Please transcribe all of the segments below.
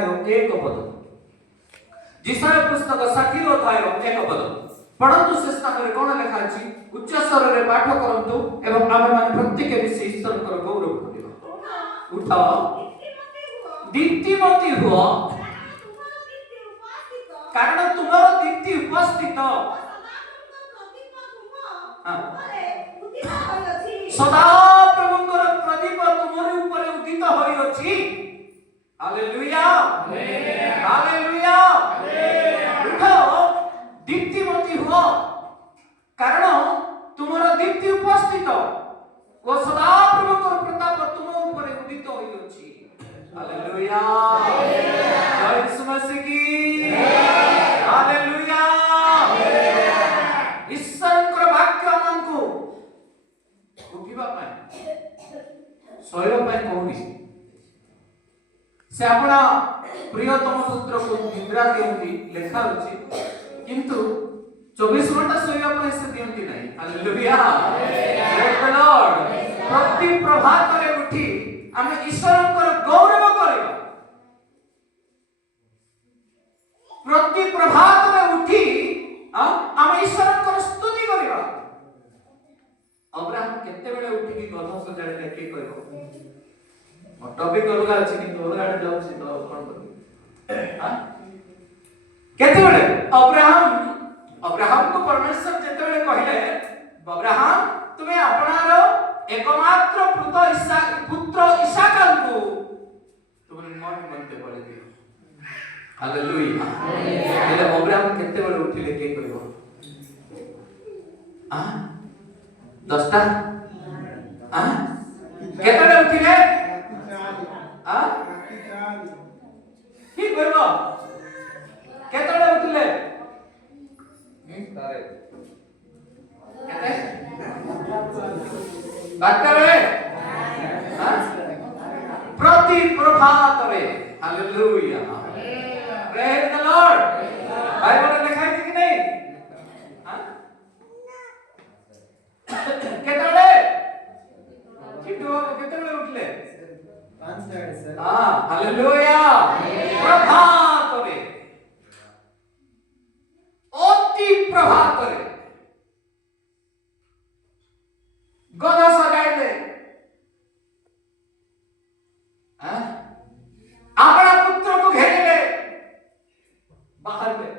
अध्याय 1 पद जिसाया पुस्तक 60 अध्याय 1 पद पढ़ंतु से स्थान रे कोन लिखा अछि उच्च स्वर रे पाठ करंतु एवं आमे मान प्रत्येक विषय ईश्वर कर गौरव करियो। उठा दीप्तिमती हुआ कारण तुम्हारा दीप्ति उपस्थित सदा प्रभुଙ୍କର प्रदीप तुमरि ऊपर उदित होई अछि। हालेलुया हालेलुया उठो दीप्तिमती हुआ कारण तुम्हारा दीप्ति उपस्थित वो सदा प्रभुଙ୍କର प्रताप तुम ऊपर उदित होई अछि। हालेलुया जय यीशु मसीह की हालेलुया ईश्वरଙ୍କର वाक्य हमको उठिबा पाए सोइबा पाए कहूनी से अपना प्रियतम पुत्र को निद्रा देउंती लेखा अछि किंतु 24 घंटा सोइबा पाए से दियंती नहीं। हालेलुया प्रेज द लॉर्ड प्रति प्रभात रे उठी हम ईश्वरଙ୍କର गौरव करिबा प्रति प्रभात रे उठी हम ईश्वरଙ୍କର स्तुति करिबा। अब्राहम केते बेले उठी की गधा सजाड़े के कहबो टॉपिक अलगा अछि कि अलगा जाउ छी तो कोन कर हां केते बेले अब्राहम को परमेश्वर जेते बेले कहिले अब्राहम तुमे अपनारो एकमात्र पुत्र इसहाक को तुमे मन मनते पड़े दियो। हालेलुया एले अब्राहम केते बेले उठिले के कहबो हां 10टा हां केते बेले उठिले हां की कहबो केते बेले उठिले तारे केते बारटा रे हां प्रति प्रभात रे। Hallelujah praise the Lord Bible में लिखा है कि नहीं हां केतले कितो केतले उठले 5:30 हां हालेलुया प्रभात रे अति प्रभात रे गधा सजाए दे हां अपना पुत्र को घेरे ले बाहर में।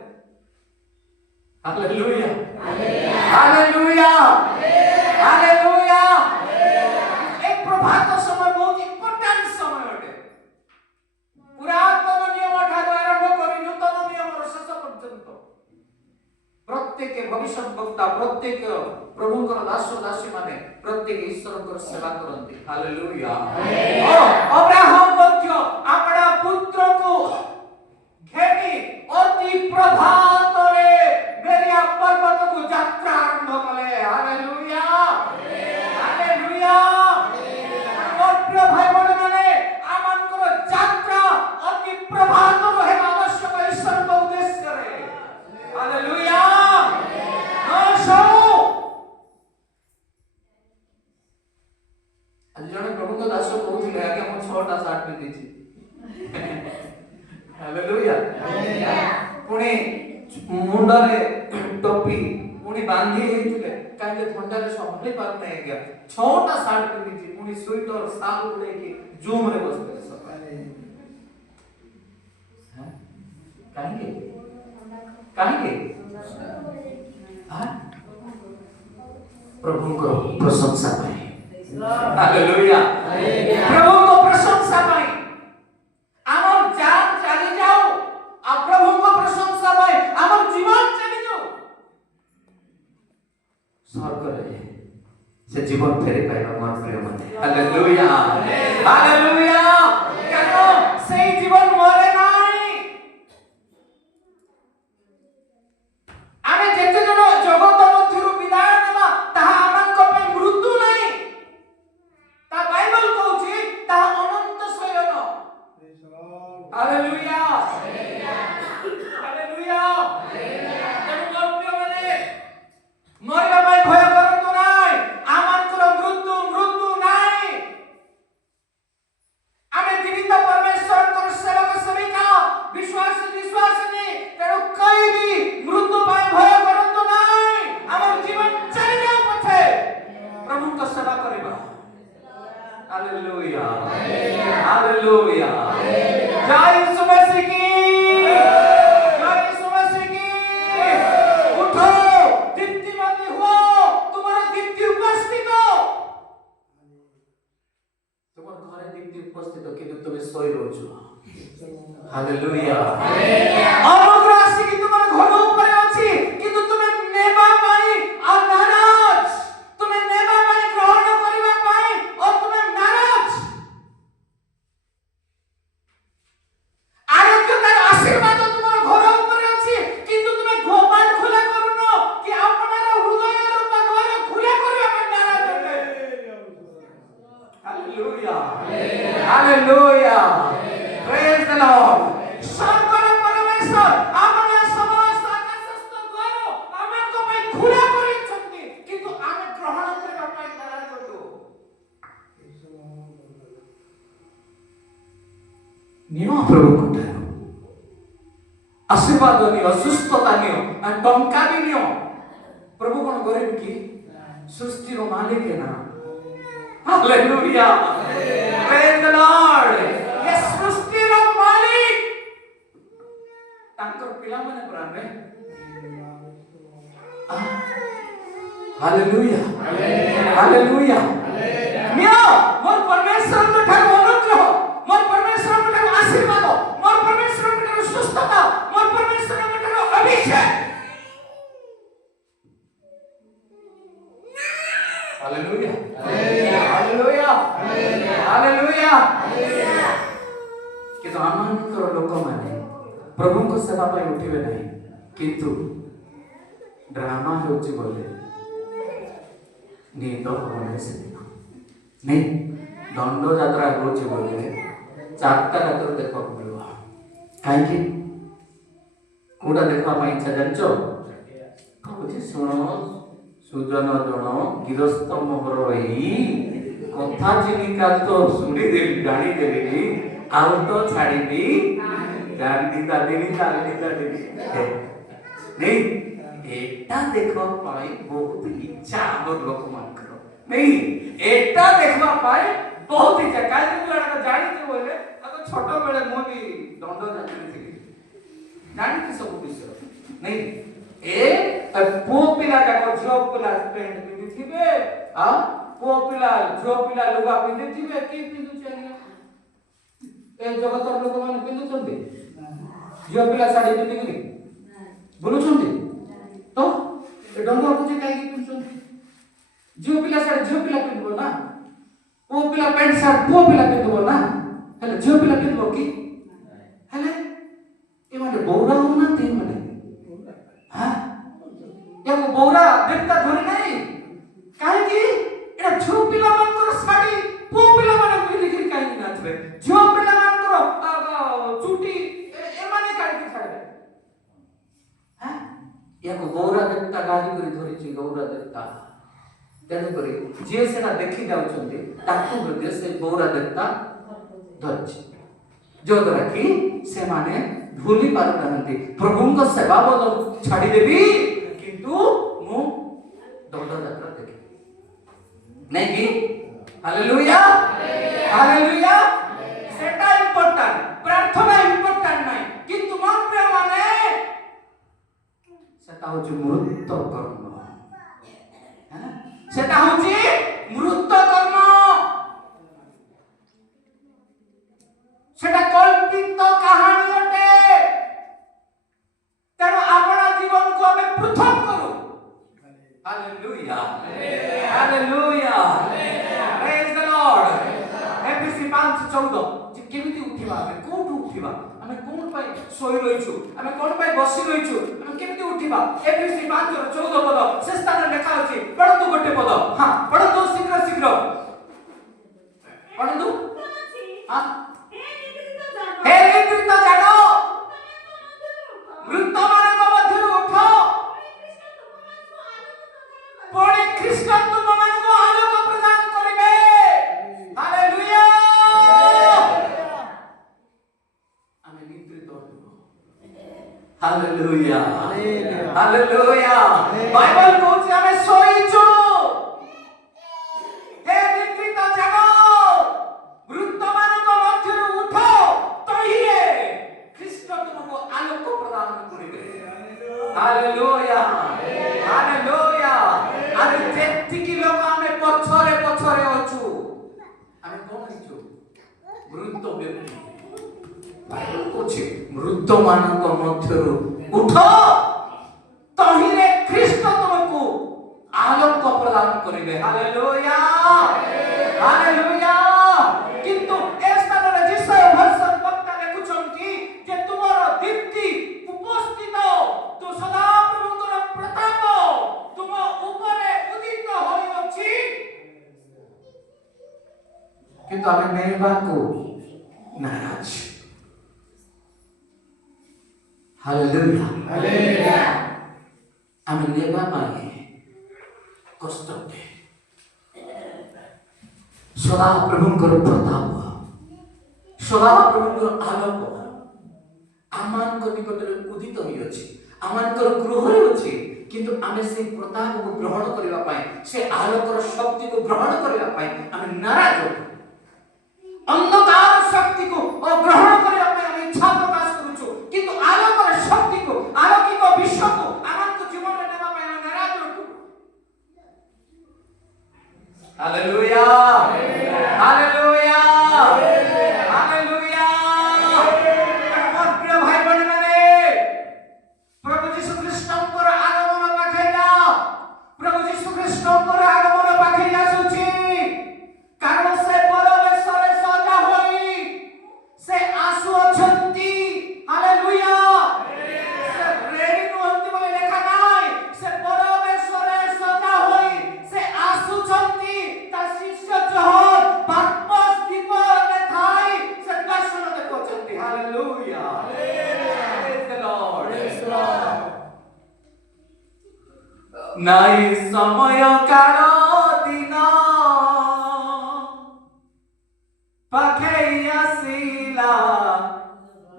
हालेलुया हालेलुया हालेलुया एक प्रभात समय बहुत इंपोर्टेंट समय अटे पुरातन नियम ठाରୁ आरंभ କରି नूतन नियमର ଶେଷ ପର୍ଯ୍ୟନ୍ତ प्रत्येक भविष्यवक्ता प्रत्येक प्रभुଙ୍କର दास दासी माने प्रत्येक ईश्वरଙ୍କର सेवा करନ୍ତି। हालेलुया अब्राहम मध्य अपना पुत्र को घेरी अति प्रभात रे मेरिया पर्वत को यात्रा आरंभ कले। हालेलुया हालेलुया और प्रिय भाई बहन माने आमनकर यात्रा अति प्रभात रहे आवश्यक ईश्वर को उद्देश्य रे। हालेलुया आज जने प्रभु को दास कहउथिले आके हम 6टा सार्ट पे देछि। हालेलुया पुणी मुंड रे टोपी पुणी बांधी हेतिले काहे ठंडा रे संभाली पार नै गया 6टा सार्ट पे देछि पुणी स्वेटर साल उड़े के जूम रे बसते सकाळे हां काहे हां प्रभु को प्रशंसा पाए। हालेलुया प्रभु को प्रशंसा पाए आम जान चली जाओ आ प्रभु को प्रशंसा पाए आम जीवन चली जाओ स्वर्ग रे से जीवन फेरे पाइबा मोर प्रिय मते। हालेलुया हालेलुया कनो से जीवन मोरे नाही आमे जेते जण जगत मध्यरु विदाय नेबा ताहा आमनक पे मृत्यु नाही ता बाइबल कहूची ता अनंत शयन। हालेलुया हालेलुया जब प्रिय माने मरिबा पाई भय करंतु नाही आमनकर मृत्यु नाही जय यीशु मसीह की, जय यीशु मसीह की। उठो, दीप्तिमती हुओ, तुम्हारा दीप्ति उपस्थित हो। तुम्हारे घरे दीप्ति उपस्थित हो कि तुम्हें सोई रोचो। हालेलुया। अनुग्रह आसी कि तुम्हारे घर ऊपर अछि किंतु तुम्हें नेबा पाई और नाराज, तुम्हें नेबा पाई ग्रहण करिबा पाई और तुम्हें नाराज। आरोग्यतार आशीर्वाद तुम्हारे घर ऊपर अछि किंतु तुम्हें गोपाल खुला करूनो कि अपनार हृदय रूप द्वार खुला करिबा पाई नाराज होते। Hallelujah, hallelujah, praise the Lord. सर्वकर परमेश्वर अपना समस्त आकाशस्थ द्वार हमको पाई खुला करिसथि किंतु आमे ग्रहण करिबा पाई नाराज होतो। नियो प्रभु कोठार आशीर्वाद नियो, सुस्थता नियो, टंका भी नियो। प्रभु कोन गरीब की सृष्टि रो मालिक है ना। Hallelujah, praise the Lord. ये सृष्टि रो मालिक तांकर पिला माने प्राणे। Hallelujah, hallelujah. नियो मोर परमेश्वर को ठार अनुग्रह, मोर परमेश्वर को ठार आशीर्वाद, मोर परमेश्वर को ठार सुस्थता, मोर परमेश्वर को ठार अभिषेक। Hallelujah, hallelujah, hallelujah. कि तो आमानकर लोक माने प्रभु को सेवा पाई उठिबे नहीं किंतु ड्रामा होची बोले नी तो होने से नहीं दंड यात्रा होची बोले चारटा रात्र देखा मिलवा काहे कि कोडा देखा माई इच्छा जानचो कहूची सुनो सुजन जन गिरस्थ मोहर रही कथा चिनिका तो सुनी देली जानी देली आउ तो छाड़ीबी जानी दादेली तारनी दादेली नहीं एटा देखो पाई बहुत इच्छा हमर लोक मानकर नहीं एटा देखवा पाई बहुत इच्छा काहे कि लड़का जानी के बोले अगर छोटो बेले मो भी दंड जानी थी जानी के सब विषय नहीं ए पो पिला जाको झो पिला पेंट पिंदी थिबे आ पो पिला झो पिला लुगा पिंदी थिबे की पिंदु चाहिए ए जगतर लोक माने पिंदु छंदी झो पिला साड़ी पिंदी कि बोलु छंदी तो ए डंगो कुछ काहे कि पिंदु छंदी झो पिला साड़ी झो पिला पिंदबो ना पो पिला पेंट शर्ट पो पिला पिंदबो ना हेले झो पिला पिंदबो की हेले ए माने बौरा होना ते माने हां या वो बौरा देखता धरी नहीं काहे कि एटा झो पिला मानकर साड़ी पो पिला माने पिंदी कि काहे कि नाचबे झो पिला मानकर चुटी ए माने काहे कि छाड़बे हां या वो बौरा देखता गाली करी धरी छी गौरा देखता तेनु करी जे सेना देखि जाउछन्ती ताकू मध्ये से बौरा देखता धरछि जो द्वारा कि से माने भूली पारु नाहंती प्रभु को सेवा बोल छाड़ी देबी किंतु मु दंड यात्रा देखि नहीं कि हालेलुया, हालेलुया। सेटा इम्पोर्टेंट प्रार्थना इम्पोर्टेंट नहीं किंतु मन प्रिय माने सेटा होची मृत कर्म है ना सेटा होची मृत कर्म सेटा कल्पित कहानी अटे तेणु अपना जीवन को हमें पृथक करू। Hallelujah, hallelujah, praise the Lord. FSc 5:14 जे केमिति उठिबा हमें कोठु उठिबा हमें कोन पाई सोई रहिछु हमें कोन पाई बसी रहिछु हमें केमिति उठिबा एफएससी 5:14 पद से स्थान लेखा अछि पढନ୍ତୁ गोटे पद हां पढନ୍ତୁ शीघ्र शीघ्र पढନ୍ତୁ हां हे निद्रित जागो मृत मानव मध्यରୁ उठ पुଣି ଖ୍ରୀଷ୍ଟ ତୁମମାନଙ୍କୁ ଆଲୋକ ପ୍ରଦାନ କରିବେ। ହାଲେଲୁୟା ଆମେ ନିଦ୍ରିତ ହେବୁ। Hallelujah, hallelujah. ବାଇବଲ କହୁଛି ଆମେ ଶୋଇଛୁ। हे निद्रित जागो मृत ମାନଙ୍କ ମଧ୍ୟରୁ ଉଠ ତହିରେ ଆମେ କଣ ହେଇଛୁ? ମୃତ ବ୍ୟକ୍ତି। ବାଇବେଲ କହୁଛି ମୃତମାନଙ୍କ ମଧ୍ୟରୁ ଉଠ, ତହିଁରେ ଖ୍ରୀଷ୍ଟ ତୁମକୁ ଆଲୋକ ପ୍ରଦାନ କରିବେ। Hallelujah hallelujah. କିନ୍ତୁ ଏ ସ୍ଥାନରେ ଜିସାୟ ଭର୍ସନ ବକ୍ତା ଲେଖୁଛନ୍ତି ଯେ ତୁମର ଦୀପ୍ତି ଉପସ୍ଥିତ, ତୁ ସଦାପ୍ରଭୁଙ୍କର ପ୍ରତାପ ତୁମ ଉପରେ ଉଦିତ ହୋଇଅଛି। କିନ୍ତୁ ଆମେ ନେବାକୁ ନାରାଜ। Hallelujah hallelujah. ଆମେ ନେବା ପାଇଁ କଷ୍ଟ ହୁଏ। ସଦାପ୍ରଭୁଙ୍କର ପ୍ରତାପ, ସଦାପ୍ରଭୁଙ୍କର ଆଲୋକ ଆମମାନଙ୍କ ନିକଟରେ ଉଦିତ ହୋଇଅଛି, ଆମମାନଙ୍କର ଗୃହରେ ଅଛି। କିନ୍ତୁ ଆମେ ସେ ପ୍ରତାପକୁ ଗ୍ରହଣ କରିବା ପାଇଁ, ସେ ଆଲୋକର ଶକ୍ତିକୁ ଗ୍ରହଣ କରିବା ପାଇଁ ଆମେ ନାରାଜ। ଅନ୍ଧକାର ଶକ୍ତିକୁ ଗ୍ରହଣ କରିବା ପାଇଁ ଆମେ ଇଚ୍ଛା ପ୍ରକାଶ କରୁଛୁ, କିନ୍ତୁ ଆଲୋକର ଶକ୍ତିକୁ, ଆଲୋକିତ ବିଶ୍ୱକୁ ଆମମାନଙ୍କ ଜୀବନରେ ନେବା ପାଇଁ ଆମେ ନାରାଜ ଅଟୁ। Hallelujah hallelujah hallelujah. ମୋର ପ୍ରିୟ ଭାଇ ଭଉଣୀମାନେ, ପ୍ରଭୁ ଯୀଶୁ ଖ୍ରୀଷ୍ଟଙ୍କର ଆଗମନ ପାଖେଇଲା। ପ୍ରଭୁ ଯୀଶୁ ଖ୍ରୀଷ୍ଟଙ୍କର ଆଗମନ ପାଖେଇ ଆସୁଛି। କାରଣ ସେ ପରମେଶ୍ୱରରେ ସଜା ହୋଇ ସେ ଆସୁଅଛନ୍ତି। ହାଲେଲୁୟା। ସେ ରେଡି ନୁହନ୍ତି ବୋଲି ଲେଖା ନାହିଁ। ସେ ପରମେଶ୍ୱରରେ ସଜା ହୋଇ ସେ ଆସୁଛନ୍ତି। ତା ଶିଷ୍ୟ ଜୋହର ପାତ୍ମୋସ ଦ୍ୱୀପରେ ଥାଇ ସେ ଦର୍ଶନ ଦେଖୁଛନ୍ତି। ହାଲେଲୁୟା ପ୍ରେଜ୍ ଦ ଲର୍ଡ। ନାଇଁ ସମୟ କାଳ ଦିନ ପାଖେଇ ଆସିଲା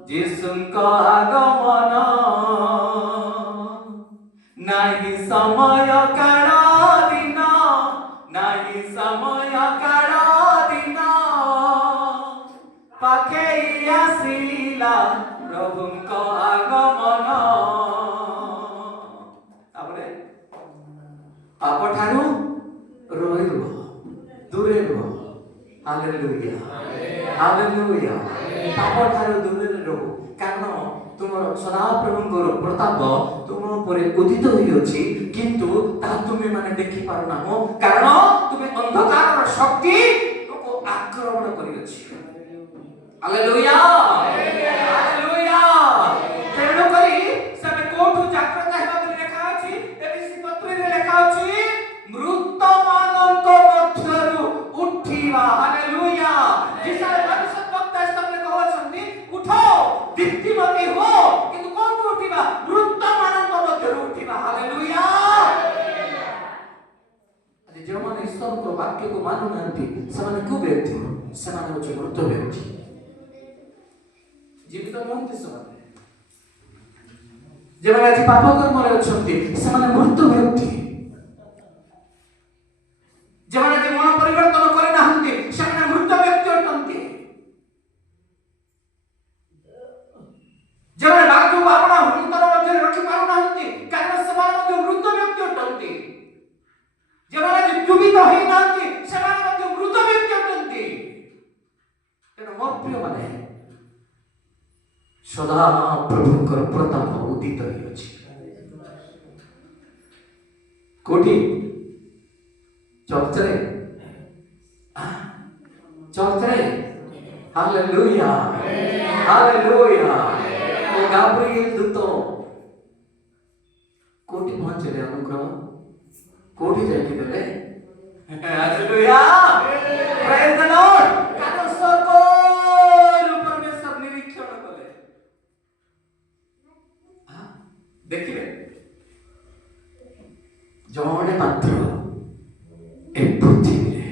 ଯୀଶୁଙ୍କ ଆଗମନ। ନାହିଁ ସମୟ କାଳ ଦିନ, ନାହିଁ ସମୟ କାଳ ଦିନ ପାଖେଇ ଆସିଲା ପ୍ରଭୁଙ୍କ ଆଗମନ। ତାପରେ ଆପଠାରୁ ରହିବ, ଦୂରେ ରୁହ। Hallelujah hallelujah. ପାପଠାରୁ ଦୂରରେ ରହୁ, କାରଣ ତୁମର ସଦାପ୍ରଭୁଙ୍କର ପ୍ରତାପ ତୁମ ଉପରେ ଉଦିତ ହୋଇଅଛି। କିନ୍ତୁ ତାହା ତୁମେ ମାନେ ଦେଖି ପାରୁନାହଁ, କାରଣ ତୁମେ ଅନ୍ଧକାରର ଶକ୍ତି ତୁମକୁ ଆକ୍ରମଣ କରିଅଛି। Hallelujah hallelujah. ତେଣୁ କରି ସେ କୋଉଠୁ ଜାଗ୍ରତ ହେବା ବୋଲି ଲେଖା ଅଛି? ଏବିସି ପତ୍ରରେ ଲେଖା ଅଛି ମୃତମାନଙ୍କ ମଧ୍ୟରୁ ଉଠିବା। ହାଲେଲୁୟା। ଜିସାୟ ଭବିଷ୍ୟତ ବକ୍ତା ସ୍ଥାନରେ କହୁଛନ୍ତି ଉଠ, ଦୀପ୍ତିମତୀ ହୁଅ। କିନ୍ତୁ କୋଉଠୁ ଉଠିବା? ମୃତମାନଙ୍କ ମଧ୍ୟରୁ ଉଠିବା। ହାଲେଲୁୟା। ଆଜି ଯେଉଁମାନେ ଈଶ୍ୱରଙ୍କ ବାକ୍ୟକୁ ମାନୁନାହାନ୍ତି ସେମାନେ କୋଉ ବ୍ୟକ୍ତି? ସେମାନେ ହେଉଛି ମୃତ ବ୍ୟକ୍ତି। ଜୀବିତ ନୁହନ୍ତି ସେମାନେ। ଯେଉଁମାନେ ଆଜି ପାପ କର୍ମରେ ଅଛନ୍ତି ସେମାନେ ମୃତ ବ୍ୟକ୍ତି। ଯେଉଁମାନେ ଆଜି ମନ ପରିବର୍ତ୍ତନ କରିନାହାନ୍ତି ସେମାନେ ମୃତ ବ୍ୟକ୍ତି ଅଟନ୍ତି। ଯେଉଁମାନେ ବାକ୍ୟକୁ ଆପଣ ଅନ୍ତର ମଧ୍ୟରେ ରଖିପାରୁନାହାନ୍ତି କାରଣ ସେମାନେ ମଧ୍ୟ ମୃତ ବ୍ୟକ୍ତି ଅଟନ୍ତି। ଯେଉଁମାନେ ଆଜି ଜୀବିତ ହୋଇନାହାନ୍ତି ସେମାନେ ମଧ୍ୟ ମୃତ ବ୍ୟକ୍ତି ଅଟନ୍ତି। ତେଣୁ ମୋର ପ୍ରିୟମାନେ, ସଦା ପ୍ରଭୁଙ୍କର ପ୍ରତାପ ଉଦିତ ହୋଇଅଛି। କୋଉଠି? ଚର୍ଚ୍ଚରେ। ଚର୍ଚ୍ଚରେ। Hallelujah hallelujah. ଓ ଗାବ୍ରିଏଲ ଦୂତ କୋଉଠି ପହଞ୍ଚିଲେ? ଅନୁଗ୍ରହ କୋଉଠି ଯାଇକି ଦେଲେ? ହାଲେଲୁୟା ପ୍ରେଜ୍ ଦ ଲର୍ଡ। କାରଣ ସ୍ୱର୍ଗରୁ ପରମେଶ୍ୱର ନିରୀକ୍ଷଣ କଲେ, ଦେଖିଲେ ଜଣେ ମାତ୍ର ଏ ପୃଥିବୀରେ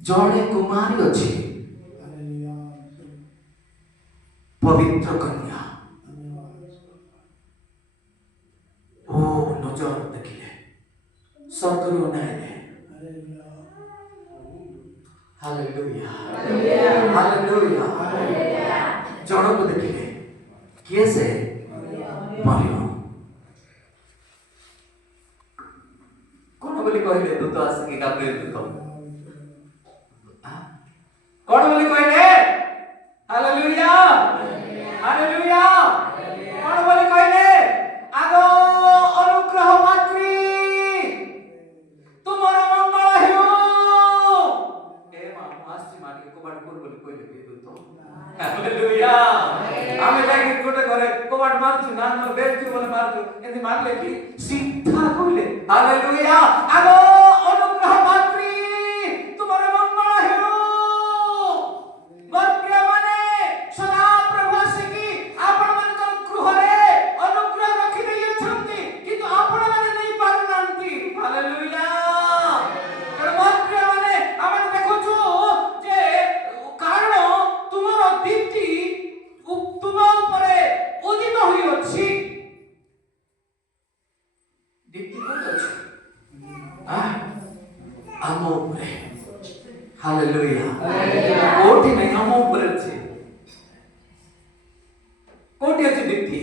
ଜଣେ କୁମାରୀ ଅଛି, ପବିତ୍ର କନ୍ୟା। ଓ ନଜର ଦେଖିଲେ, ସ୍ୱର୍ଗରୁ ଅନାଇଲେ। Hallelujah hallelujah. ଜଣକୁ ଦେଖିଲେ, କିଏ ସେ? ମରିୟମ। କଣ ବୋଲି କହିଲେ ଦୂତ ଆସିକି? ଗାବ୍ରିଏଲ ଦୂତ कौन बोली कहले हालेलुया हालेलुया कौन बोली कहले आगो अनुग्रह मात्री तुमर मंगल हेउ ए मां आस्ति माटी कबाट कोन बोली कहले तो हालेलुया आमे जाके गोटे घरे कबाट मारछु ना न बेलचु बोले मारछु एंदी मारले कि सीधा कहले हालेलुया आगो अनुग्रह मात्री तुमर मंगल हेउ वर्ग्य माने सदा प्रभु आसिकी आपण मानकर गृहरे अनुग्रह रखि देई छथि किंतु आपण माने नै पारनांती हालेलुया वर्ग्य माने आपण देखछु जे कारण तुमर दीप्ति तुम उपरे उदित होई अछि दीप्ति कोन अछि आम उपरे हालेलुया कोठी नहीं हम ऊपर अछि कोठी अछि दीप्ति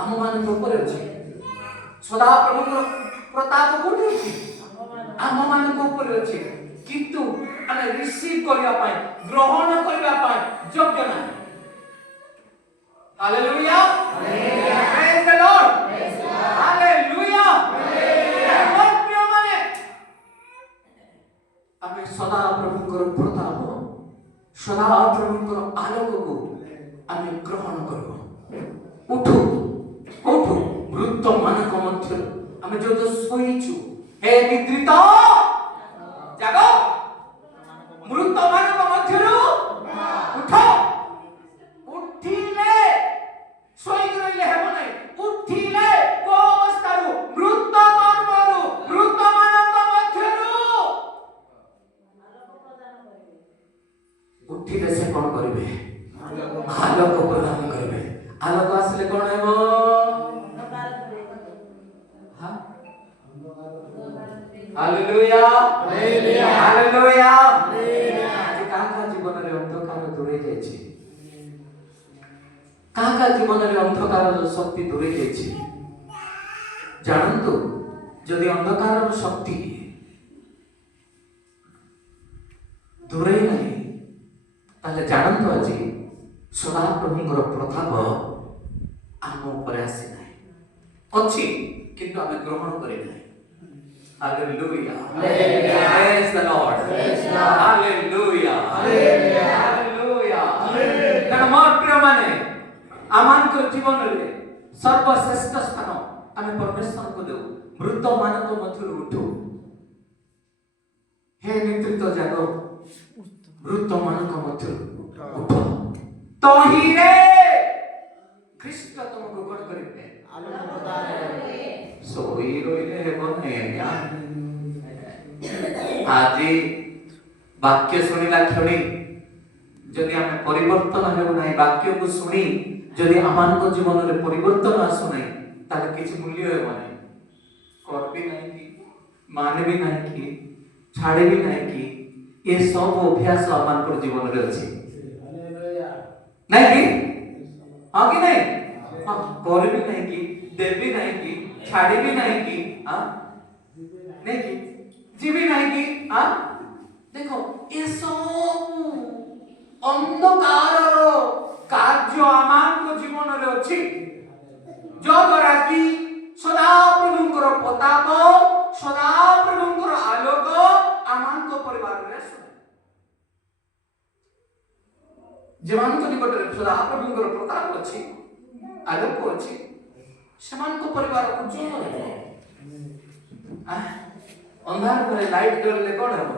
आम मान ऊपर अछि सदा प्रभु प्रताप कोठी अछि आम मान ऊपर अछि किंतु अने रिसीव करिया पाए ग्रहण करिया पाए योग्य ना hallelujah praise the Lord hallelujah प्रिय माने आमे सदा प्रभुଙ୍କର प्रताप सदा प्रभुଙ୍କର आलोक को आमे ग्रहण करब उठो उठो वृद्ध मानक मध्य आमे जो सोईछु हे निद्रित जागो वृद्ध मानक मध्यरु उठो उठिले सोई रहिले हेबो नै उठिले को अवस्थारु वृद्ध कर्मरु वृद्ध मानक मध्यरु उठिले से कोन करिवे आलोक प्रदान करिवे आलोक आसले कोन हेबो हां हालेलुया हालेलुया हालेलुया आज काका जीवन रे अंधकार दूरे जायछि काका जीवन रे अंधकार शक्ति दूरे जायछि जानंतु जदि अंधकार शक्ति दूरे नहीं ताले जानंतु आज सदा प्रभुଙ୍କର प्रताप आम ऊपर आसी नाही अछि किंतु आमे ग्रहण करि नाही hallelujah praise the Lord hallelujah hallelujah कारण मोर प्रिय माने आमान को जीवन रे सर्वश्रेष्ठ स्थान आमे परमेश्वर को देउ वृद्ध मानक मथुर उठो हे नेतृत्व जागो वृद्ध मानक मथुर उठो तही रे ख्रीष्ट तुमको गण करिबे आलोक प्रदान सोई रोइले बने आजी वाक्य सुनिला क्षणी जदि आमे परिवर्तन हेउ नाही वाक्य को सुनी जदि आमान को जीवन रे परिवर्तन आसु नाही ताले किछि मूल्य हेबो नाही करबी नाही कि मानबी नाही कि छाड़बी नाही कि ये सब अभ्यास आमान को जीवन रे अछि हालेलुया नाही कि हां कि नहीं हां करबी नाही कि देबी नाही कि छाड़बी नाही कि हां नहीं कि जीवी नहीं कि हां देखो ये सब अंधकार कार्य आमान को जीवन रे अछि जो द्वारा कि सदा प्रभुଙ୍କର प्रताप सदा प्रभुଙ୍କର आलोक आमान को परिवार रे जवान को निकट रे सदा प्रभुଙ୍କର प्रताप अछि आलोक अछि समान को परिवार उज्जवल है अंधार करे लाइट जलले कोन हेबो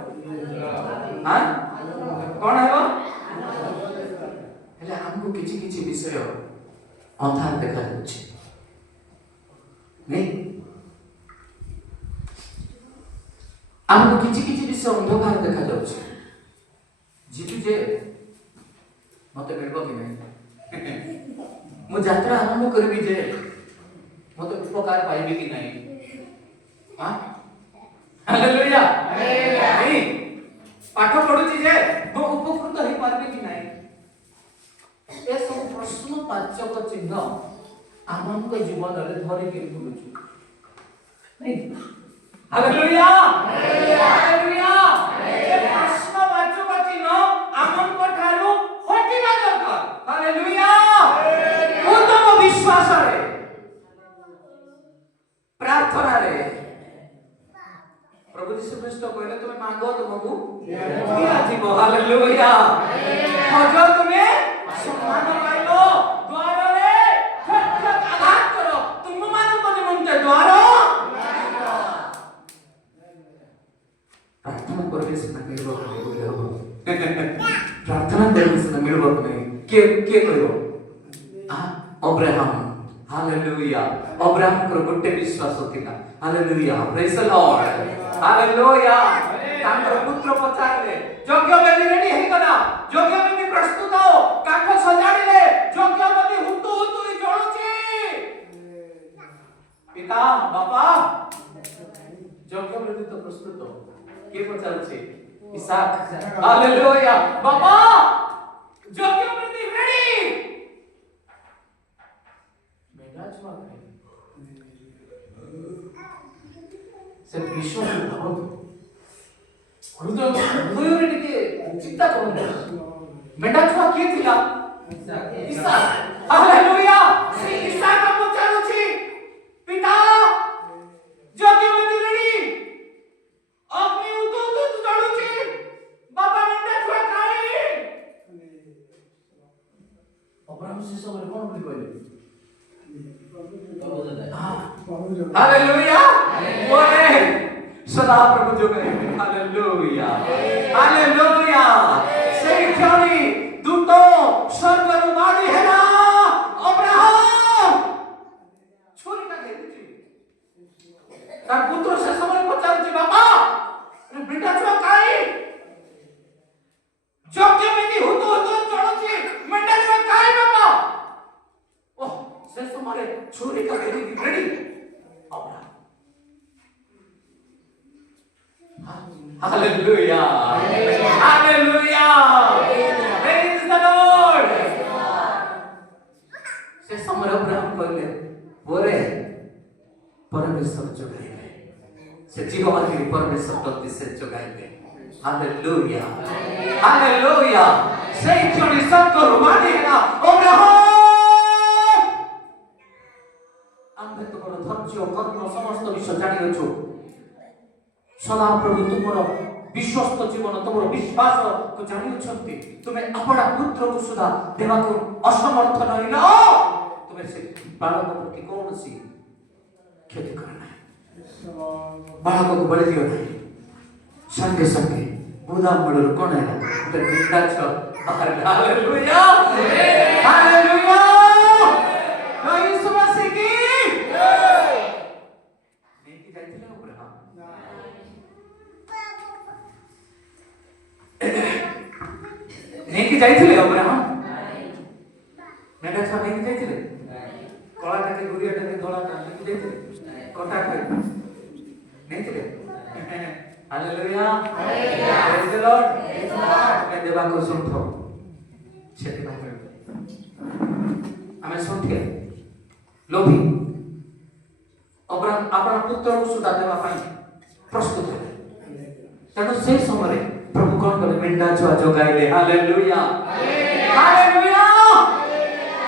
हां कोन हेबो हेले हमको किछि किछि विषय अंधार देखा जाउछि नहीं हमको किछि किछि विषय अंधकार देखा जाउछि जीतु जे मते मिलबो कि नहीं मु यात्रा आरंभ करबी जे मते उपकार पाइबे कि नहीं हां हालेलुया हालेलुया नहीं पाठ पढुची जे मु उपकृत होई पारबे कि नहीं ए सब प्रश्न पाचक चिन्ह आमन को जीवन रे धरि के बुलुछु नहीं हालेलुया हालेलुया ए प्रश्न पाचक चिन्ह ଦିଆଯିବ। ହାଲେଲୁୟା। ଖୋଜ ତୁମେ ସନ୍ଧାନ ପାଇବ, ଦ୍ୱାରରେ ଠକ୍ ଠକ୍ ଆଘାତ କର, ତୁମମାନଙ୍କ ନିମନ୍ତେ ଦ୍ୱାର ପ୍ରାର୍ଥନା କରିଲେ ସିନା ମିଳିବ ନାହିଁ ବୋଲି ହବ। ପ୍ରାର୍ଥନା କରିଲେ ସିନା ମିଳିବ ନାହିଁ। କିଏ କହିବ? ଅବ୍ରାହମ। ହାଲେଲୁୟା। ଅବ୍ରାହମଙ୍କର ଗୋଟେ ବିଶ୍ୱାସ ଥିଲା। ହାଲେଲୁୟା। ପ୍ରେଜ୍ ଦ ଲର୍ଡ। ହାଲେଲୁୟା। ତାଙ୍କର ପୁତ୍ର ପଚାରିଲେ, ଯଜ୍ଞ ବେଦୀ ରେଡି ହେଇଗଲା, ଯଜ୍ଞ ବେଦୀ ପ୍ରସ୍ତୁତ, କାଠ ସଜାଡ଼ିଲେ, ଯଜ୍ଞ ବେଦୀ ହୁତୁ ହୁତୁ ଜଳୁଛି। ପିତା, ବାପା, ଯଜ୍ଞ ବେଦୀ ତ ପ୍ରସ୍ତୁତ। କିଏ ପଚାରୁଛି? ଇସାକ। ହାଲେଲୁୟା। ବାପା, ଯଜ୍ଞ ବେଦୀ ରେଡି। ସେ ବିଶ୍ୱାସ ଭାବନ୍ତୁ, ହୃଦୟରେ ଟିକେ ଚିନ୍ତା କରନ୍ତୁ। ମେଣ୍ଢା ଛୁଆ କିଏ ଥିଲା? ଇସାକ। ହାଲେଲୁୟା। ସେ ଇସାକ ପଚାରୁଛି, ପିତା, ଯଜ୍ଞ ବେଦୀ ରେଡି, ଅଗ୍ନି ଉତୁ ଉତୁ ଜଳୁଛି, ବାପା ମେଣ୍ଢା ଛୁଆ କାହିଁ? ଅବ୍ରାହମ ସେ ସମୟରେ କଣ ବୋଲି କହିଲେ? हालेलुया। बोले सदा प्रभु जो करेंगे। हालेलुया। हालेलुया। सेई क्षणी दूत स्वर्गରୁ ମାଡ଼ି ହେଲା, ଅବ୍ରାହମ ଛୁରୀଟା ଧରିଛି। ତା ପୁତ୍ର ସେ ସମୟରେ ପଚାରୁଛି, ବାପା ମେଣ୍ଢା ଛୁଆ କାହିଁ? ଯଜ୍ଞ ବେଦୀ ହୁତୁ ହୁତୁ ଜଳୁଛି, ମେଣ୍ଢା ଛୁଆ କାହିଁ ବାପା? ସେ ସମୟରେ ଛୁରୀ କାଟି ରେଡି। ହାଲେଲୁୟା। ହାଲେଲୁୟା। ପ୍ରେଜ୍ ଦ ଲର୍ଡ। ସେ ସମୟରେ ଅବ୍ରାହମ କହିଲେ, ବୋରେ ପରମେଶ୍ୱର ଯୋଗାଇବେ, ସେ ଜୀବବାଦୀ ପରମେଶ୍ୱର ପ୍ରତି ସେ ଯୋଗାଇବେ। ହାଲେଲୁୟା। ହାଲେଲୁୟା। ସେଇ କ୍ଷଣି ସ୍ୱର୍ଗରୁ ମାଡ଼ି ହେଲା, ଅବ୍ରାହମ आम्भे तुमर धैर्य कर्म समस्त विषय जानिअछु। सदा प्रभु तुमर विश्वस्त जीवन तुमर विश्वास को जानिअछंती। तुमे अपना पुत्र को सुधा देवा को असमर्थ नहिला। तुमे से बालक प्रति कौनसी क्षति करना, बालक को बलि दियो नहीं। संगे संगे बुधा मुड़र कोन है ते बिंदा छ। हालेलुया। हालेलुया। यीशु मसीह की नेकी जाइथिले अब्राहम। नेकी जाइथिले अब्राहम। मेढा छा नेकी जाइथिले। कळा टाके गुरिया टाके धोला टाके जाइथिले। कटा खाइ नेथिले। हालेलुया। Praise the Lord. मैं देवा को सुनथो छेति भाई हमें सुनथे लोभी अब्राहम अपना पुत्र को सुधा देवा पाई प्रस्तुत है। तेणु से समय प्रभु कौन कले मेंढा छुआ जोगाइले। हालेलुया। हालेलुया।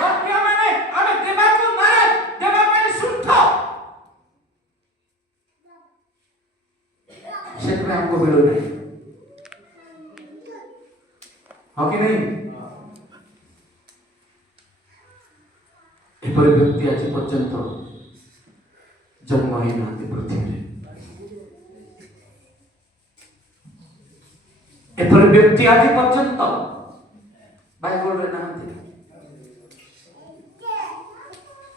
भक्त माने हमें देवा को मारे देवा पाई सुनथो से हमको मिलो नहीं हो कि नहीं? एपरी व्यक्ति आज पर्यंत जन्म ही ना पृथ्वी। एपरी व्यक्ति आज पर्यंत बाइबल रे नांती।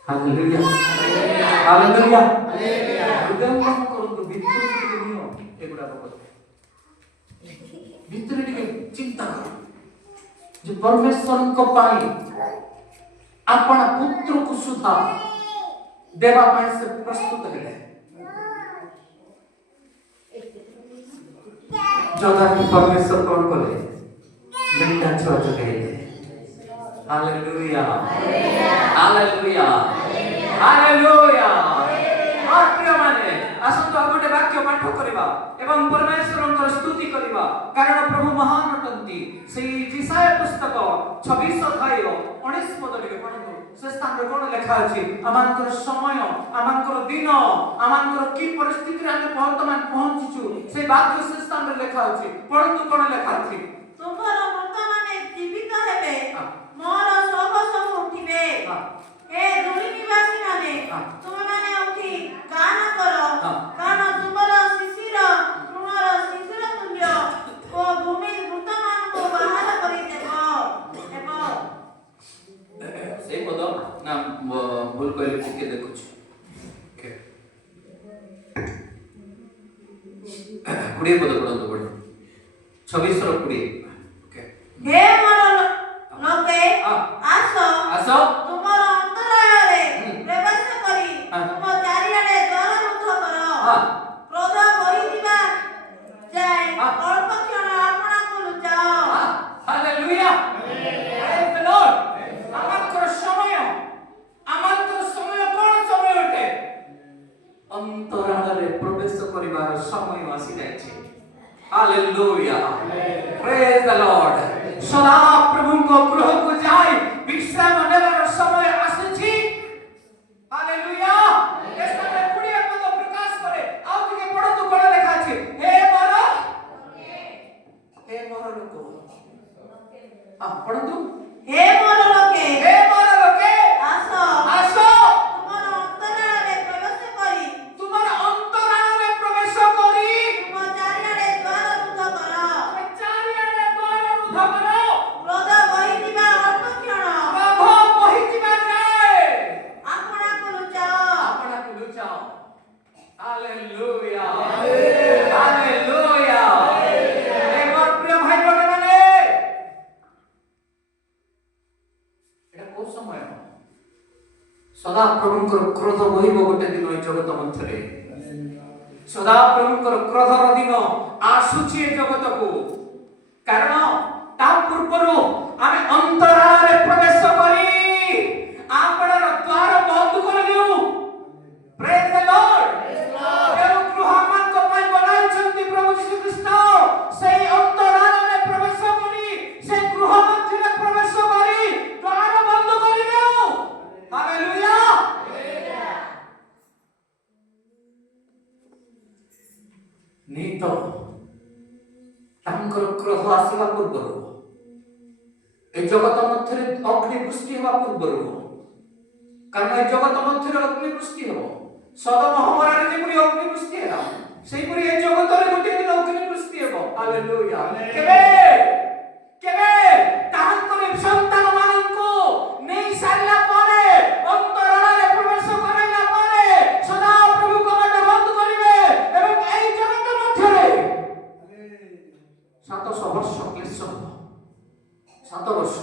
हालेलुया। हालेलुया। हृदय मन करंतु भितर के नियो एगुडा बाबत भितर के चिंता करो जे परमेश्वर को पाई अपना पुत्र को सुधा देवा पाई से प्रस्तुत है। जोदा की परमेश्वर कौन बोले मेंढा छुआ जोगाइले। हालेलुया। हालेलुया। हालेलुया। प्रिय माने आसंतो गोटे वाक्य पाठ करबा एवं परमेश्वरंकर स्तुति करबा। कारण प्रभु महान अटंती से जिसाय पुस्तक 26 अध्याय 19 पद रे पढନ୍ତୁ से स्थान रे कोन लेखा अछि आमानकर समय आमानकर दिन आमानकर की परिस्थिति रे हम वर्तमान पहुंचीछु से वाक्य से स्थान रे लेखा अछि पढନ୍ତୁ कोन लेखा अछि तुमर वर्तमाने जीवित हेबे मोर सब उठिबे हे धूଳି निवासी माने तुम माने उठी गान करो कान तुमर शिशिर तुमर शिशिर तुल्य ओ भूमि वर्तमान को बाहर करि देबो से पद ना भूल कहले ठीक देखुछ ओके 20 पद पढନ୍ତୁ पढ 26 रो 20 ओके हे मोर लोके आसो तुमर अंतराय रे प्रवेश करी तुम चारिआडे द्वार रुद्ध करो क्रोध कहि दिबा जाय अल्प क्षण आपना को लुचाओ हालेलुया प्रेज द लॉर्ड आमानकर समय कोन समय अटे अंतराळ रे प्रवेश करिवार समय आसी जाय छै हालेलुया प्रेज द लॉर्ड सदा प्रभु को गृह को जाय विश्राम नेबार समय आसी हालेलुया एस्तारे पुड़िया पद प्रकाश करे आउ के पढନ୍ତୁ कोन लेखा अछि हे मोर लोक पढନ୍ତୁ हे मोर लोके आसो तुमर अंतराय रे प्रवेश करी तुम चारिआडे द्वार रुद्ध करो क्रोध कहि दिबा अल्प क्षण आपना को लुचाओ हालेलुया हालेलुया ए मोर प्रिय भाई बहन माने एटा को समय सदा प्रभुଙ୍କର क्रोध बहिब गोटे दिन ए जगत मध्यरे सदा प्रभुଙ୍କର क्रोधर दिन आसुची ए जगत को कारण ता पूर्वरु आमे अंतराळे प्रवेश करी आपणर द्वार बंद कर लिउ प्रेज द लॉर्ड एउ गृहमान को पय बनाई छंती प्रभु यीशु कृष्ण सेई अंतराळे प्रवेश करी से गृह मध्यरे प्रवेश करी द्वार बंद करी लिउ हालेलुया नीतो तांकर क्रोध आसीबा पूर्वरु ए जगत मध्यरे अग्नि वृष्टि हेबा पूर्वरु कारण ए जगत मध्यरे अग्नि वृष्टि हेबो सदम हमरारे जेपुरी अग्नि वृष्टि हेला सेइपुरी ए जगत रे गोटे दिन अग्नि वृष्टि हेबो हालेलुया केबे तांकर सन्तान माननको नेई सारला परे अंतराळे प्रवेश कराइला परे सदा प्रभु को बाटे बंद करिवे एवं एई जगत मध्यरे 700 वर्ष क्लेश 7 वर्ष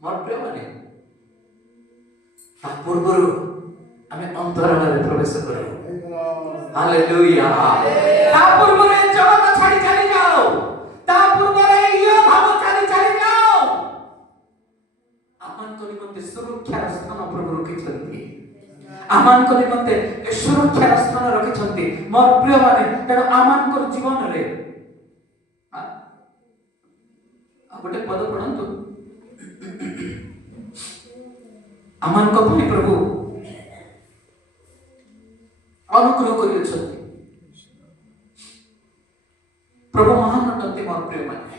मोर प्रिय माने ता पूर्वरु आमे अंतराळे प्रवेश करू हालेलुया ता पूर्वरु जगत छाडी चली जाओ ता पूर्वरु यो भाव चली जाओ आमान को निमंते सुरक्षार स्थान प्रभु रखिछंती आमान को निमंते सुरक्षार स्थान रखिछंती मोर प्रिय माने तेणु आमान को जीवन रे गोटे पद पढ़ंतु आमान को भाई प्रभु अनुग्रह करियछंती प्रभु महान अटंती मोर प्रिय माने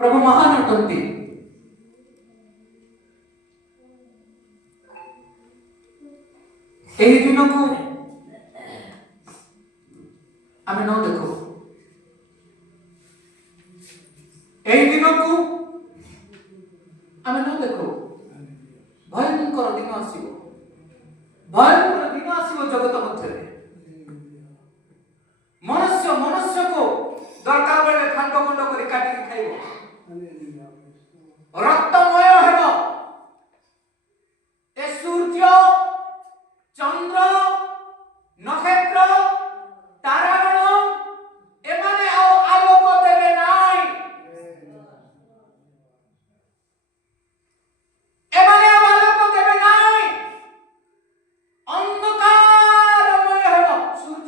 प्रभु महान अटंती एही दिन को आमे न देखो एही दिन को आमे न देखो भयंकर दिन आसीबो जगत मध्य मनुष्य को दरकार बेले खंड खंड करी काटी खाइबो रक्तमय हेबो ए सूर्य चंद्र नक्षत्र तारागण एमाने आलोक देबे नाई एमाने आलोक देबे नाई अंधकारमय हेबो सूर्य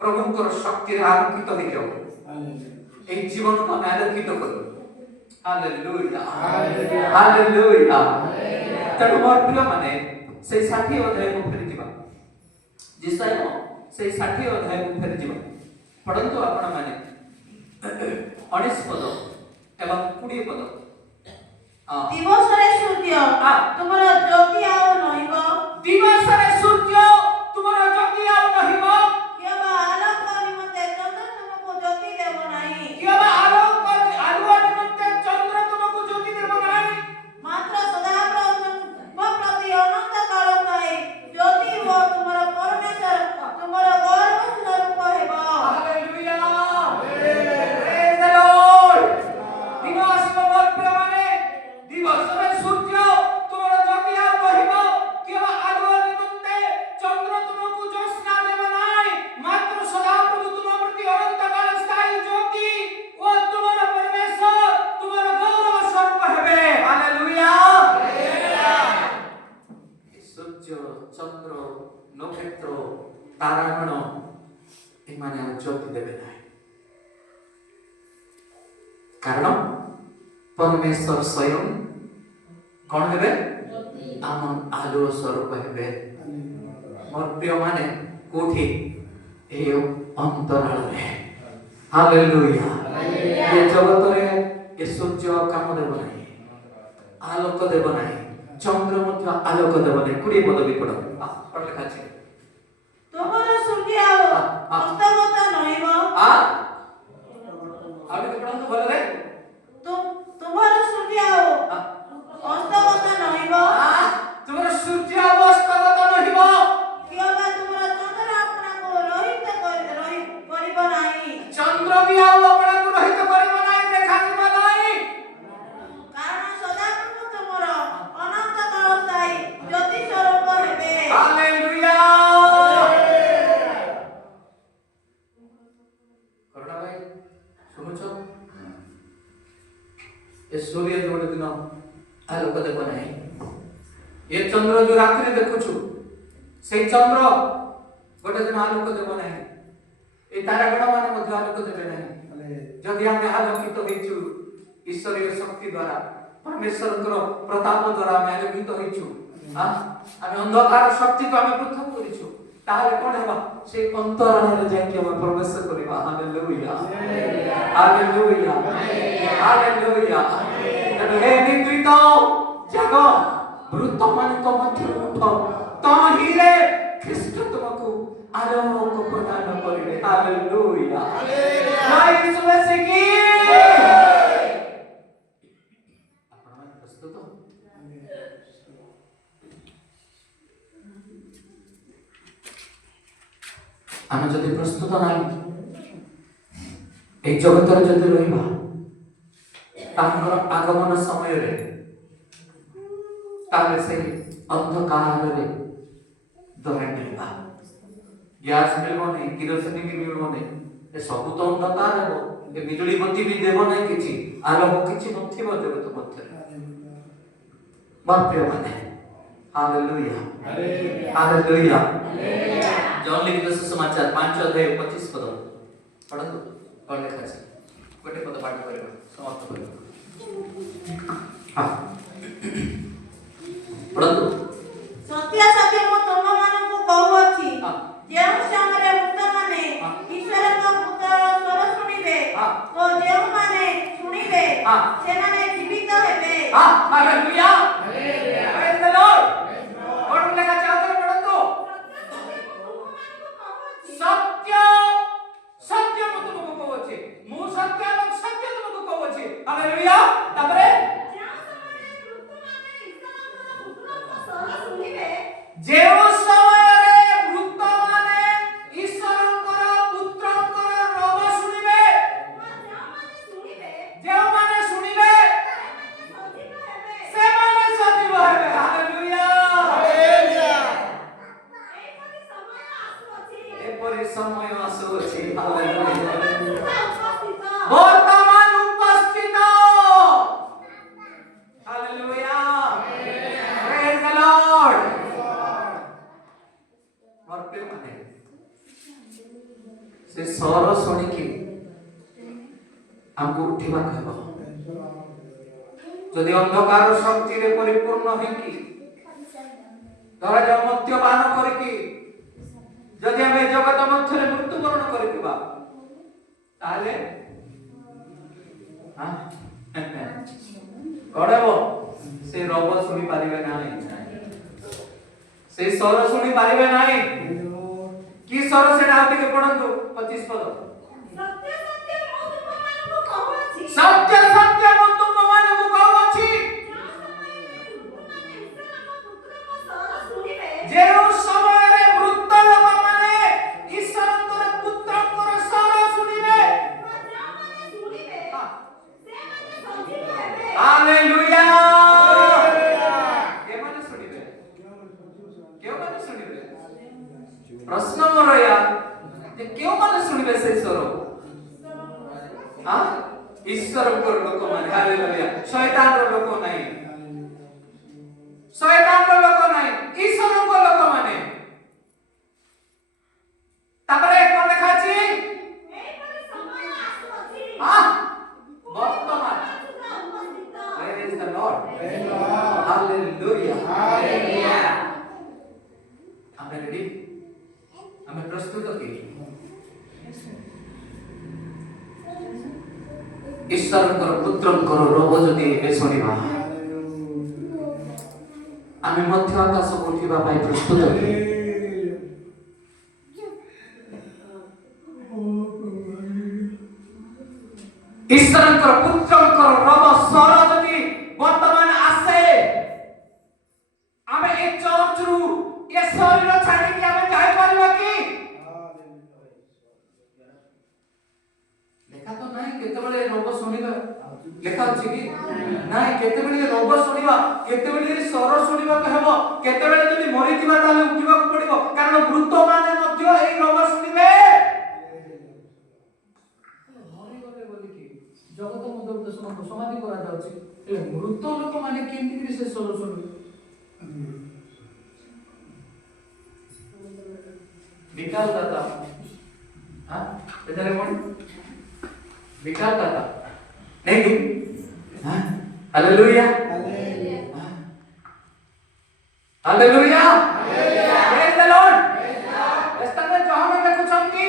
प्रभुଙ୍କର ଶକ୍ତିରେ ଆଲୋକିତ ହେଇଯାଉ। এই জীবনକୁ ଆମେ ଆଲୋକିତ କରୁ। Hallelujah hallelujah. ତେଣୁ ମୋର ପ୍ରିୟମାନେ ସେଇ 60 ଅଧ୍ୟାୟକୁ ଫେରିଯିବା। ଯେସାୟା ସେଇ 60 ଅଧ୍ୟାୟକୁ ଫେରିଯିବା। ପଢ଼ନ୍ତୁ ଆପଣମାନେ 19 ପଦ ଏବଂ 20 ପଦ। ଦିବସରେ ସୂର୍ଯ୍ୟ ତୁମର ଜ୍ୟୋତି ଆଉ ରହିବ। ଦିବସରେ ସୂର୍ଯ୍ୟ ତୁମର ଜ୍ୟୋତି ଆଉ ରହିବ। କିମ୍ବା ଆଲୋକ ନିମନ୍ତେ ଚନ୍ଦ୍ର ତୁମକୁ ଜ୍ୟୋତି ଦେବ ନାହିଁ। କିମ୍ବା ଆଲୁଅ ନିମନ୍ତେ ଚନ୍ଦ୍ର ତୁମକୁ ଜ୍ୟୋତି ଦେବ ନାହିଁ। ମାତ୍ର ସଦାପ୍ରଭୁ ପ୍ରତି ଅନନ୍ତ କାଳ ପାଇଁ ଜ୍ୟୋତି ଓ ତୁମର ପରମେଶ୍ୱର ତୁମର ଗୌରବ ସ୍ୱରୂପ ହେବ। ହାଲେଲୁୟା ପ୍ରେଜ୍ ଦ ଲର୍ଡ। ଦିନ ଆସିବ ମୋର ପ୍ରିୟମାନେ, ଦିବସରେ ସୂର୍ଯ୍ୟ ତୁମର ଜ୍ୟୋତି ଆଉ ରହିବ। କିମ୍ବା ଆଲୁଅ ନିମନ୍ତେ ଚନ୍ଦ୍ର ତୁମକୁ ଜ୍ୟୋତ୍ସ୍ନା ଦେବ ନାହିଁ। ମାତ୍ର ସଦାପ୍ରଭୁ ତୁମ ପ୍ରତି ଅନନ୍ତ କାଳ ସ୍ଥାୟୀ ଜ୍ୟୋତି ଓ ତୁମର ପରମେଶ୍ୱର ତୁମର ଗୌରବ ସ୍ୱରୂପ ହେବେ। ହାଲେଲୁୟା। ସୂର୍ଯ୍ୟ ଚନ୍ଦ୍ର ନକ୍ଷତ୍ର ତାରାଗଣ ଏମାନେ ଆଉ ଜ୍ୟୋତି ଦେବେ ନାହିଁ। କାରଣ ପରମେଶ୍ୱର ସ୍ୱୟଂ କଣ ହେବେ? ଆମ ଆଲୋକ ସ୍ୱରୂପ ହେବେ। ମୋର ପ୍ରିୟମାନେ କୋଉଠି? ଏହି ଅନ୍ତରାଳରେ। ହାଲେଲୁୟା। ଏ ଜଗତରେ ଏ ସୂର୍ଯ୍ୟ କାମ ଦେବ ନାହିଁ, ଆଲୋକ ଦେବ ନାହିଁ, ଚନ୍ଦ୍ର ମଧ୍ୟ ଆଲୋକ ଦେବ ନାହିଁ। 20 ପଦ ବି ପଢ଼। ପଢ଼ ଲେଖା ଅଛି। ତୁମର ସୂର୍ଯ୍ୟ ଆଉ ଅସ୍ତଗତ ରହିବ। ଆଉ ଟିକେ ପଢ଼ନ୍ତୁ ଭଲରେ। ତୁମର ସୂର୍ଯ୍ୟ ଆଉ ଅସ୍ତଗତ ରହିବ। ତୁମର ସୂର୍ଯ୍ୟ ଆଉ ଅସ୍ତଗତ ରହିବ। କିମ୍ବା ତୁମର ଚନ୍ଦ୍ର ଆପଣଙ୍କୁ ରହିତ କରିବ ନାହିଁ। ଚନ୍ଦ୍ର ବି ଆଉ ଆପଣଙ୍କୁ ରହିତ କରିବ ନାହିଁ, ଦେଖାଯିବ ନାହିଁ। କାରଣ ସଦାପ୍ରଭୁ ତୁମର ଅନନ୍ତ କାଳ ସ୍ଥାୟୀ ଜ୍ୟୋତି ସ୍ୱରୂପ ହେବେ। ହାଲେଲୁୟା। କରୁଣା ଭାଇ ଶୁଣୁଛ? ଏ ସୂର୍ଯ୍ୟ ଗୋଟେ ଦିନ ଆଲୋକ ଦେବ ନାହିଁ। ଏ ଚନ୍ଦ୍ର ଯୋଉ ରାତିରେ ଦେଖୁଛୁ ସେଇ ଚନ୍ଦ୍ର ଗୋଟେ ଦିନ ଆଲୋକ ଦେବ ନାହିଁ। ଏ ତାରାଗଣ ମାନେ ମଧ୍ୟ ଆଲୋକ ଦେବେ ନାହିଁ। ଯଦି ଆମେ ଆଲୋକିତ ହେଇଛୁ ଈଶ୍ୱରୀୟ ଶକ୍ତି ଦ୍ୱାରା, ପରମେଶ୍ୱରଙ୍କର ପ୍ରତାପ ଦ୍ୱାରା ଆମେ ଆଲୋକିତ ହେଇଛୁ, ଆମେ ଅନ୍ଧକାର ଶକ୍ତିକୁ ଆମେ ପୃଥକ କରିଛୁ, ତାହେଲେ କଣ ହେବ? ସେ ଅନ୍ତରାଳରେ ଯାଇକି ଆମେ ପ୍ରବେଶ କରିବା। Hallelujah hallelujah hallelujah. ହେ ନିଦ୍ରିତ ଜାଗ, ମୃତ ମାନଙ୍କ ମଧ୍ୟରୁ ଉଠ, ତହିଁରେ ଖ୍ରୀଷ୍ଟ ତୁମକୁ ଆଲୋକ ପ୍ରଦାନ କରିବେ। ହାଲେଲୁୟା ଜୟ ଯୀଶୁ ମସିହ କି। ଆପଣମାନେ ପ୍ରସ୍ତୁତ? ଆମେ ଯଦି ପ୍ରସ୍ତୁତ ନାହିଁ, এই ଜଗତରେ ଯଦି ରହିବା, ତାଙ୍କର ଆଗମନ ସମୟରେ ତାହେଲେ ସେହି ଅନ୍ଧକାରରେ ଦରାଇଦେବା। ଗ୍ୟାସ୍ ମିଳିବ ନାହିଁ, କିରୋସିନି ବି ମିଳିବ ନାହିଁ, ଏ ସବୁ ତ ଅନ୍ଧକାର ହେବ। ଏ ବିଜୁଳି ବତି ବି ଦେବ ନାହିଁ, କିଛି ଆଲୋକ କିଛି ନଥିବ ଜଗତ ମଧ୍ୟରେ। ମୋର ପ୍ରିୟମାନେ, ହାଲେଲୁୟା ହାଲେଲୁୟା। ଜନ ଲିଖିତ ସୁସମାଚାର 5 ଅଧ୍ୟାୟ 25 ପଦ ପଢ଼ନ୍ତୁ। କଣ ଲେଖା ଅଛି? ଗୋଟେ ପଦ ପାଠ କରିବା, ସମାପ୍ତ କରିବା। ପଢ଼ନ୍ତୁ। ସତ୍ୟ ସତ୍ୟ ମୁଁ ତୁମମାନଙ୍କୁ କହୁଅଛି, ଯେଉଁ ସମୟରେ ମୃତମାନେ ଈଶ୍ୱରଙ୍କ ପୁତ୍ରର ସ୍ୱର ଶୁଣିବେ ଓ ଯେଉଁମାନେ ଶୁଣିବେ ସେମାନେ ଜୀବିତ ହେବେ। ହାଲେଲୁୟା ପ୍ରେଜ୍ ଦ ଲର୍ଡ। କଣ ଲେଖା ଅଛି? ଆଉ ଥରେ ପଢ଼ନ୍ତୁ। ସତ୍ୟ ସତ୍ୟ ମୁଁ ତୁମକୁ କହୁଅଛି, ମୁଁ ସତ୍ୟ ଏବଂ ସତ୍ୟ ତୁମକୁ କହୁଅଛି। ହାଲେଲୁୟା। ତାପରେ ଯେଉଁ ସମୟରେ ମୃତମାନେ ଈଶ୍ୱରଙ୍କର ପୁତ୍ରଙ୍କର ରୋଗ ଶୁଣିବେ, ଯେଉଁମାନେ ଶୁଣିବେ ସେମାନେ ସଜୀବ ହେବେ। ହାଲେଲୁୟା। ଏପରି ସମୟ ଆସୁଅଛି। ହାଲେଲୁୟା। ବର୍ତ୍ତମାନ ଉପସ୍ଥିତ। ହାଲେଲୁୟା ପ୍ରେଜ୍ ଦ ଲର୍ଡ। ମୋର ପ୍ରିୟମାନେ, से स्वर शुणिकी हमको उठिबा कहबो जदि अंधकार शक्ति रे परिपूर्ण होइकी धरा जाओ मद्यपान करिकी जदि हमें जगत मध्य मृत्युवरण करिबा ताले हां कड़ेबो से रोग सुनी पारिबे नाही से स्वर सुनी पारिबे नाही की स्वर से आउटे के पढंतु 25 पद सत्य सत्य सत्य सत्य मैं तुमମାନଙ୍କୁ କହୁଅଛି ମୁଁ ତୁମମାନଙ୍କୁ କହୁଅଛି ଯେଉଁ ସମୟରେ ମୃତ ଲୋକମାନେ ଈଶ୍ୱରଙ୍କର ପୁତ୍ରଙ୍କର ସ୍ୱର ଶୁଣିବେ ହାଲେଲୁୟା କେମାନେ ଶୁଣିବେ କେଉଁମାନେ ଶୁଣିବେ ପ୍ରଶ୍ନ ମୋର या ଯେ କେଉଁମାନେ ଶୁଣିବେ ସେ ସ୍ୱର हां ईश्वर को लोक माने हालेलुया शैतान रो लोक नाही शैतान रो लोक नाही ईश्वर को लोक माने तापरे कोन देखा छी हां वर्तमान praise the Lord hallelujah hallelujah हमें रेडी हमें प्रस्तुत की ईश्वरଙ୍କର ପୁତ୍ରଙ୍କର ରୋଗ ଯଦି ଏବେ ଶୁଣିବା ଆମେ ମଧ୍ୟ ଆକାଶକୁ ଉଠିବା ପାଇଁ ପ୍ରସ୍ତୁତ ଈଶ୍ୱରଙ୍କର ପୁତ୍ରଙ୍କର ରୋଗ ସ୍ୱର ଯଦି ବର୍ତ୍ତମାନ ଆସେ ଆମେ ଏ ଚର୍ଚ୍ଚରୁ ଏ ଶରୀର ଛାଡ଼ିକି ଆମେ ଯାଇପାରିବା କି ଲେଖା ତ ନାହିଁ କେତେବେଳେ ରୋଗ ଶୁଣିବା ଲେଖା ଅଛି କି ନାହିଁ କେତେବେଳେ ରୋଗ ଶୁଣିବା କେତେବେଳେ ସ୍ୱର ଶୁଣିବାକୁ ହେବ କେତେବେଳେ ଯଦି ମରିଯିବା ତାହେଲେ ଉଠିବାକୁ ପଡିବ କାରଣ ମୃତ ମାନେ ମଧ୍ୟ ଏହି ରୋଗ ଶୁଣିବେ ମରିଗଲେ ବୋଲିକି ଜଗତ ମଧ୍ୟ ସମାଧି କରାଯାଉଛି ହେଲେ ମୃତ ଲୋକମାନେ କେମିତି ସେ ସ୍ୱର ଶୁଣିବେ विकाल दाता हाँ बेचारे कौन विकाल दाता नहीं कि हाँ hallelujah hallelujah praise the Lord एस्ताने जो हम देखुछंती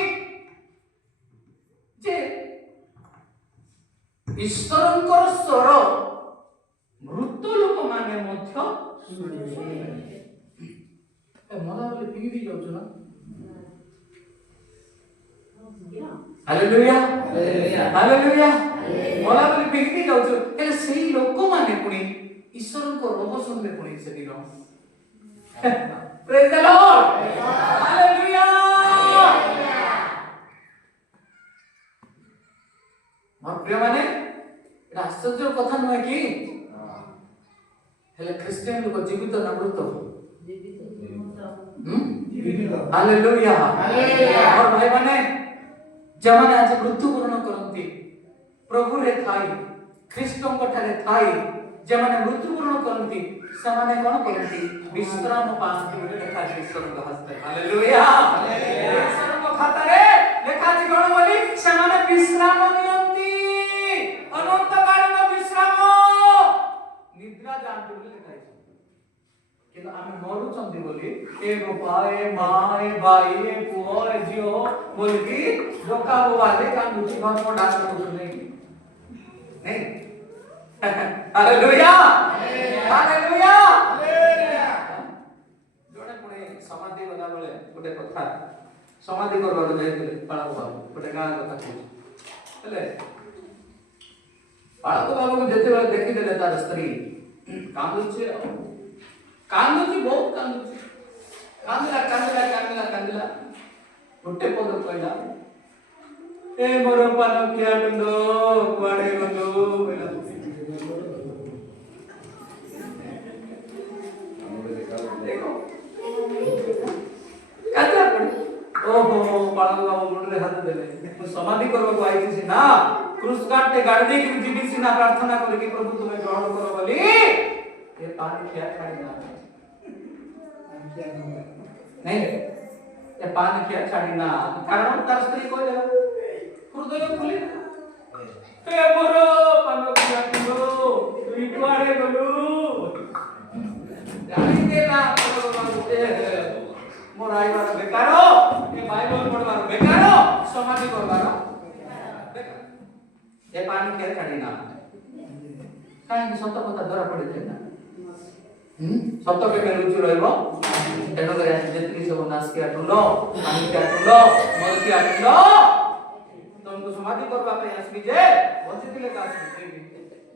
जे ईश्वरଙ୍କର ସ୍ୱର ମୃତ ଲୋକମାନେ ମଧ୍ୟ ମଲା ବୋଲି ପିଙ୍ଗି ଯାଉଛ ନା हालेलुया हालेलुया मोला बोली बिगड़ी जाउछ हेले सेही लोक माने पुनी ईश्वर को रोग सुनबे पुनी से दिनो प्रेज द लॉर्ड हालेलुया मोर प्रिय माने एटा आश्चर्य कथा नय कि हेले क्रिश्चियन लोक जीवित ना मृत जीवित हालेलुया हालेलुया और भाई माने जमाने आज मृत्युवरण करती प्रभु रे थाई ख्रीष्टों ठारे थाई जमाने मृत्युवरण करती समाने कोन करती विश्राम पाती लेखा ईश्वर को हस्ते हालेलुया ईश्वर को खाता रे लेखा जी कोन बोली समाने विश्राम नियंती अनंत काल में विश्राम निद्रा जानते बोली लेखा कि आमे मरु चंदी बोली ए बापा ए मां ए भाई ए पुओ ए जियो बोल की धोखा वाले काम मुझे बहुत को डांस कर नहीं नहीं हालेलुया हालेलुया जोड़े पुणे समाधि वाला बोले गोटे कथा समाधि करबा तो जाइले पाळको बाबू गोटे गां कथा कहू हेले पाळको बाबू को जेते बेले देखि देले तार स्त्री कांदुछे बहुत कांदिला गोटे पद कहला ए मोर पान किया डंडो कुआडे गलो कहला देखो कांदा पड़ ओहो पाळो बाबू मुंडरे हाथ देले समाधि करबा को आइछि से ना क्रूस काटते गाड़ी की जीवी सिना प्रार्थना करके प्रभु तुम्हें ग्रहण करो बोली ये पानी क्या खाई ना नहीं ଏ ପାନ ଖିଆ ଛାଡ଼ି ନା କାରଣ ତାର ସ୍ତ୍ରୀ କହିଲେ ହୃଦୟ ଖୋଲି ଏ ମୋର ପାନ ଖିଆ ତୁଇ କୁଆଡ଼େ ଗଲୁ ଜାଣିଦେଲା ମୋର ଆଇବାର ବେକାର ଏ ବାଇବଲ ପଢ଼ବାର ବେକାର ସମାଧି କରବାର ଏ ପାନ ଖିଆ ଛାଡ଼ି ନା କାହିଁକି ସତ କଥା ଧରା ପଡ଼ିଯାଏ ନା ସତ କେବେ ଲୁଚି ରହିବ ତେଣୁକରି ଆଜି ଯେତିକି ସବୁ ନାସିକିଆ ଟୁଣ୍ଡ ପାନିକିଆ ଟୁଣ୍ଡ ମରିକିଆ ଟୁଣ୍ଡ ତମକୁ ସମାଧି କରିବା ପାଇଁ ଆସିବି ଯେ ବଞ୍ଚିଥିଲେ ତା ଆସିବି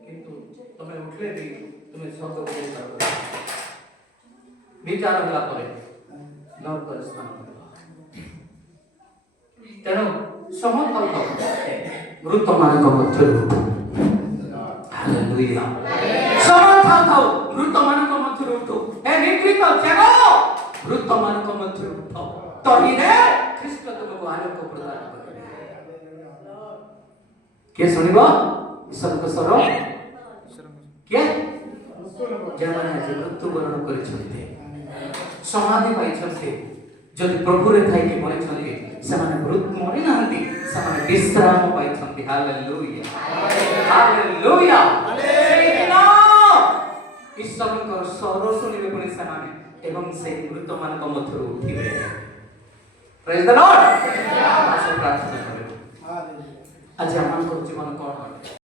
କିନ୍ତୁ ତମେ ଉଠିଲେ ବି ତୁମେ ସ୍ୱର୍ଗକୁ ଯାଇପାରିବ ବିଚାର ହେଲା ପରେ ନରକରେ ସ୍ଥାନ କରିବ ତେଣୁ ସମର୍ଥନ ମୃତମାନଙ୍କ ମଧ୍ୟରୁ ହାଲେଲୁୟା ସମର୍ଥନ ଥାଉ ମୃତମାନଙ୍କ ମଧ୍ୟରୁ ଉଠୁ ଏ ନିଦ୍ରିତ ଜାଗ ମୃତମାନଙ୍କ ମଧ୍ୟରୁ ଉଠ ତହିଁରେ ଖ୍ରୀଷ୍ଟ ତୁମକୁ ଆଲୋକ ପ୍ରଦାନ କରିବେ କିଏ ଶୁଣିବ ଈଶ୍ୱରଙ୍କ ସ୍ୱର କିଏ ଯେଉଁମାନେ ଆଜି ମୃତ୍ୟୁବରଣ କରିଛନ୍ତି ସମାଧି ପାଇଛନ୍ତି ଯଦି ପ୍ରଭୁରେ ଥାଇକି ମରିଛନ୍ତି ସେମାନେ ମରିନାହାନ୍ତି ସେମାନେ ବିଶ୍ରାମ ପାଇଛନ୍ତି ହାଲେଲୁୟା ହାଲେଲୁୟା ଈଶ୍ୱରଙ୍କର ସ୍ୱର ଶୁଣିବେ ପୁଣି ସେମାନେ ଏବଂ ସେହି ମୃତମାନଙ୍କ ମଧ୍ୟରୁ ଉଠିବେ ପ୍ରେଜ୍ ଦ ଲର୍ଡ ପ୍ରାର୍ଥନା କରିବେ ଆଜି ଆମମାନଙ୍କ ଜୀବନ କ'ଣ